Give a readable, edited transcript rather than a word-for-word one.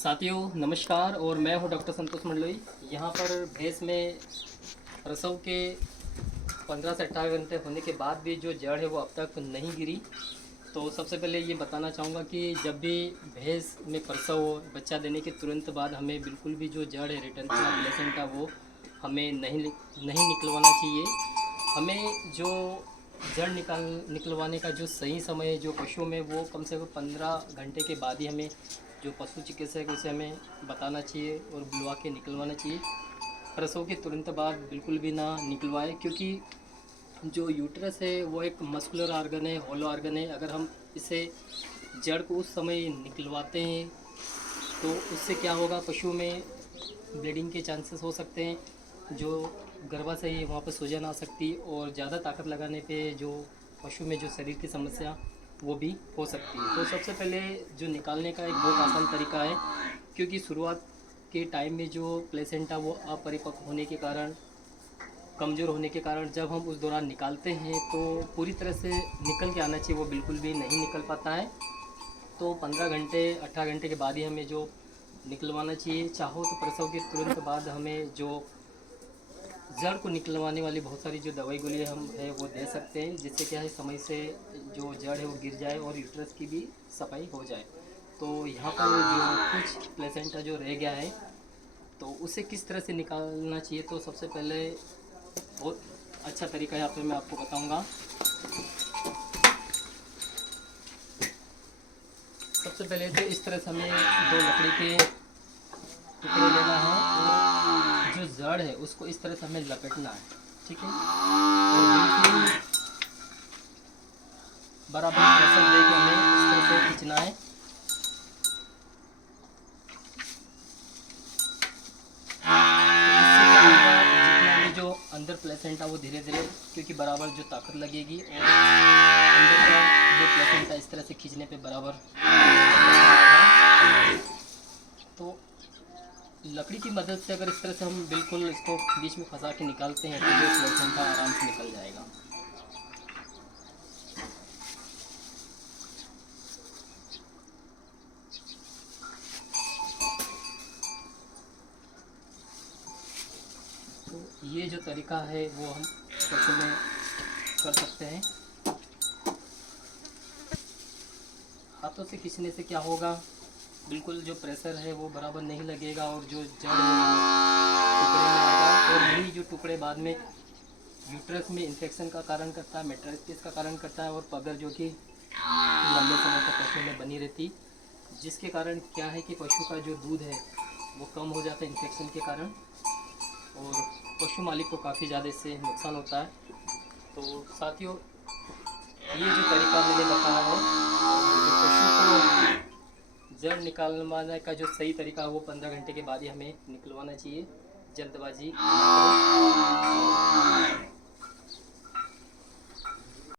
साथियों नमस्कार। और मैं हूं डॉक्टर संतोष मंडलोई। यहाँ पर भैंस में प्रसव के 15 से 18 घंटे होने के बाद भी जो जड़ है वो अब तक नहीं गिरी। तो सबसे पहले ये बताना चाहूँगा कि जब भी भैंस में प्रसव हो, बच्चा देने के तुरंत बाद हमें बिल्कुल भी जो जड़ है रिटर्न का प्लेसेंटा वो हमें नहीं निकलवाना चाहिए। हमें जो जड़ निकलवाने का जो सही समय है जो पशुओं में, वो कम से कम 15 घंटे के बाद ही हमें जो पशु चिकित्सक है उसे हमें बताना चाहिए और बुलवा के निकलवाना चाहिए। प्रसव के तुरंत बाद बिल्कुल भी ना निकलवाए, क्योंकि जो यूट्रस है वो एक मस्कुलर ऑर्गन है, हॉलो ऑर्गन है। अगर हम इसे जड़ को उस समय निकलवाते हैं तो उससे क्या होगा, पशु में ब्लीडिंग के चांसेस हो सकते हैं, जो गर्भाशय है वहाँ पर सूजन आ सकती, और ज़्यादा ताकत लगाने पे जो पशु में जो शरीर की समस्या वो भी हो सकती है। तो सबसे पहले जो निकालने का एक बहुत आसान तरीका है, क्योंकि शुरुआत के टाइम में जो प्लेसेंटा वो अपरिपक्व होने के कारण, कमज़ोर होने के कारण जब हम उस दौरान निकालते हैं तो पूरी तरह से निकल के आना चाहिए, वो बिल्कुल भी नहीं निकल पाता है। तो 15 घंटे 18 घंटे के बाद ही हमें जो निकलवाना चाहिए। चाहो तो प्रसव के तुरंत बाद हमें जो जड़ को निकलवाने वाली बहुत सारी जो दवाई गोली हम है वो दे सकते हैं, जिससे क्या है समय से जो जड़ है वो गिर जाए और यूट्रस की भी सफाई हो जाए। तो यहाँ पर जो कुछ प्लेसेंटा जो रह गया है तो उसे किस तरह से निकालना चाहिए, तो सबसे पहले बहुत अच्छा तरीका यहाँ पे मैं आपको बताऊँगा। सबसे पहले तो इस तरह से हमें 2 लकड़ी के टुकड़े लेना है और जो जड़ है उसको इस तरह से हमें लपेटना है, ठीक है। और बिल्कुल बराबर प्रेशर देके हमें इस तरह से खींचना है। तो इससे क्या होगा, जितना भी जो अंदर प्लेसेंटा वो धीरे धीरे, क्योंकि बराबर जो ताकत लगेगी और अंदर का जो प्लेसेंटा इस तरह से खींचने पे बराबर तो लकड़ी की मदद से अगर इस तरह से हम बिल्कुल इसको बीच में फंसा के निकालते हैं तो जो प्लेसेंटा आराम से निकल जाएगा। तो ये जो तरीका है वो हम पशु में कर सकते हैं। हाथों से खींचने से क्या होगा, बिल्कुल जो प्रेशर है वो बराबर नहीं लगेगा और जो जड़ है वो टुकड़े में आएगा, और यही जो टुकड़े बाद में यूट्रस में इन्फेक्शन का कारण करता है, मेटास्टेसिस का कारण करता है, और पगर जो कि लंबे समय तक पशु में बनी रहती, जिसके कारण क्या है कि पशु का जो दूध है वो कम हो जाता है इन्फेक्शन के कारण, और पशु मालिक को काफ़ी ज़्यादा इससे नुकसान होता है। तो साथियों, ये जो तरीका मैंने बताया है, जो पशु को जड़ निकालवाने का जो सही तरीका है वो 15 घंटे के बाद ही हमें निकलवाना चाहिए। जल्दबाजी ना करें।